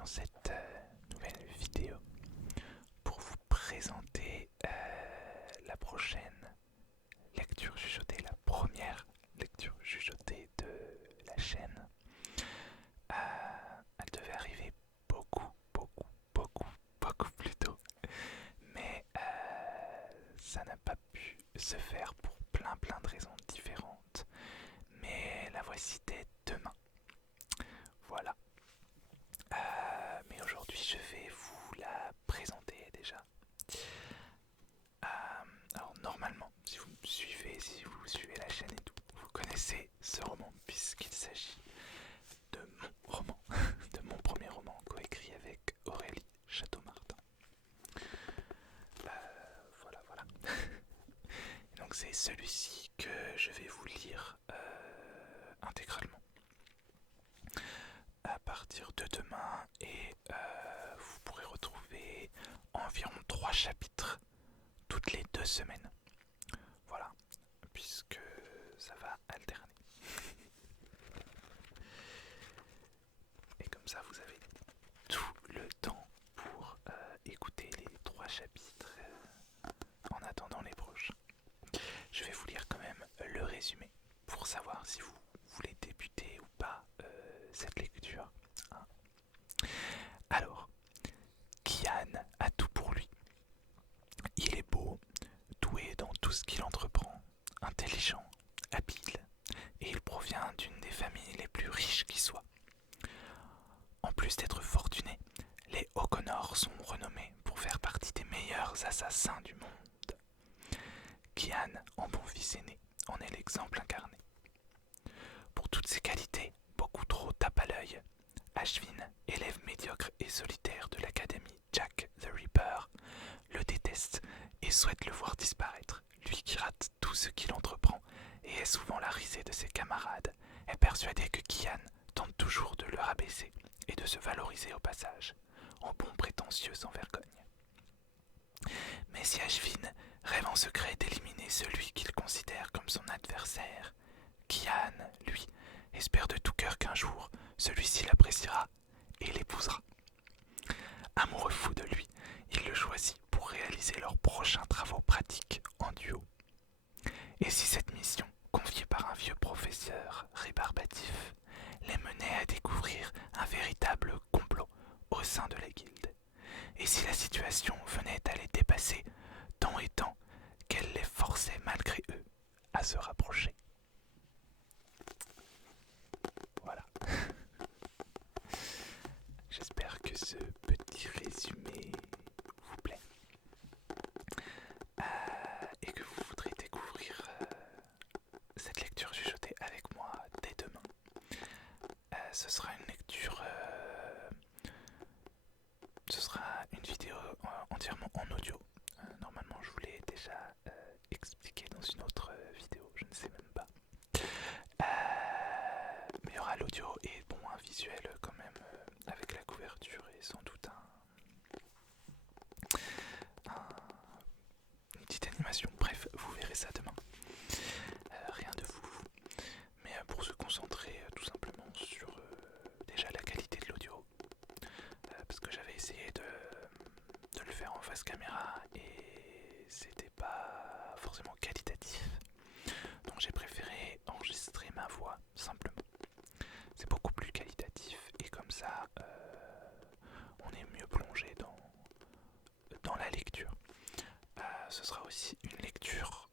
dans cette nouvelle vidéo pour vous présenter la prochaine lecture chuchotée, la première lecture chuchotée de la chaîne. Elle devait arriver beaucoup plus tôt, mais ça n'a pas pu se faire pour plein de raisons différentes. Mais la voici dès demain. Voilà. Mais aujourd'hui, je vais vous la présenter déjà. Alors normalement, si vous suivez la chaîne et tout, vous connaissez ce roman puisqu'il s'agit de mon roman, de mon premier roman coécrit avec Aurélie Château-Martin. Voilà. Donc c'est celui-ci que je vais vous lire intégralement à partir de demain et vous pourrez retrouver environ 3 chapitres toutes les 2 semaines. Voilà, puisque ça va alterner. Et comme ça, vous avez tout le temps pour écouter les 3 chapitres en attendant les prochains. Je vais vous lire quand même le résumé pour savoir si vous voulez débuter ou pas cette lecture. Alors, Kian a tout pour lui. Il est beau, doué dans tout ce qu'il entreprend, intelligent, habile, et il provient d'une des familles les plus riches qui soient. En plus d'être fortuné, les O'Connor sont renommés pour faire partie des meilleurs assassins du monde. Kian, en bon fils aîné, en est l'exemple incarné. Pour toutes ses qualités, beaucoup trop tape à l'œil, Ashvin, élève médiocre et solitaire de l'académie Jack the Ripper, le déteste et souhaite le voir disparaître. Lui qui rate tout ce qu'il entreprend et est souvent la risée de ses camarades, est persuadé que Kian tente toujours de le rabaisser et de se valoriser au passage, en bon prétentieux sans vergogne. Mais si Ashvin rêve en secret d'éliminer celui qu'il considère comme son adversaire, Kian, lui, espère de tout cœur qu'un jour, celui-ci l'appréciera et l'épousera. Amoureux fou de lui, il le choisit pour réaliser leurs prochains travaux pratiques en duo. Et si cette mission, confiée par un vieux professeur rébarbatif, les menait à découvrir un véritable complot au sein de la guilde? Et si la situation venait à les dépasser tant et tant qu'elle les forçait malgré eux à se rapprocher? Voilà. J'espère que ce petit résumé vous plaît et que vous voudrez découvrir cette lecture chuchotée avec moi dès demain. Ce sera une lecture, ce sera une vidéo entièrement en audio. Normalement, je vous l'ai déjà expliqué dans une autre vidéo, je ne sais même pas. Mais il y aura l'audio et bon, un visuel quand même avec la couverture et sans doute une petite animation. Bref, vous verrez ça demain. Rien de fou. Mais pour se concentrer tout simplement sur déjà la qualité de l'audio, parce que j'avais essayé de le faire en face caméra et c'était pas forcément qualitatif. Donc j'ai préféré enregistrer ma voix simplement. C'est beaucoup plus qualitatif et comme ça on est mieux plongé dans la lecture. Ce sera aussi une lecture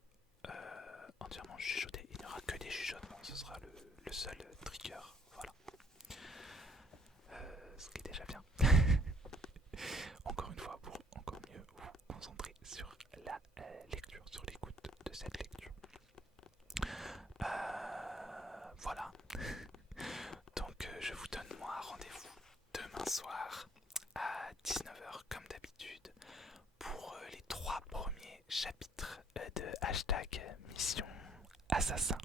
entièrement chuchotée. Il n'y aura que des chuchotements, ce sera le seul trigger. Voilà. Ce qui est déjà bien. Encore une fois, pour encore mieux vous concentrer sur la lecture, sur l'écoute de cette lecture. Voilà. Donc je vous donne moi rendez-vous demain soir à 19h comme d'habitude pour les 3 premiers chapitres de Mission Assassin.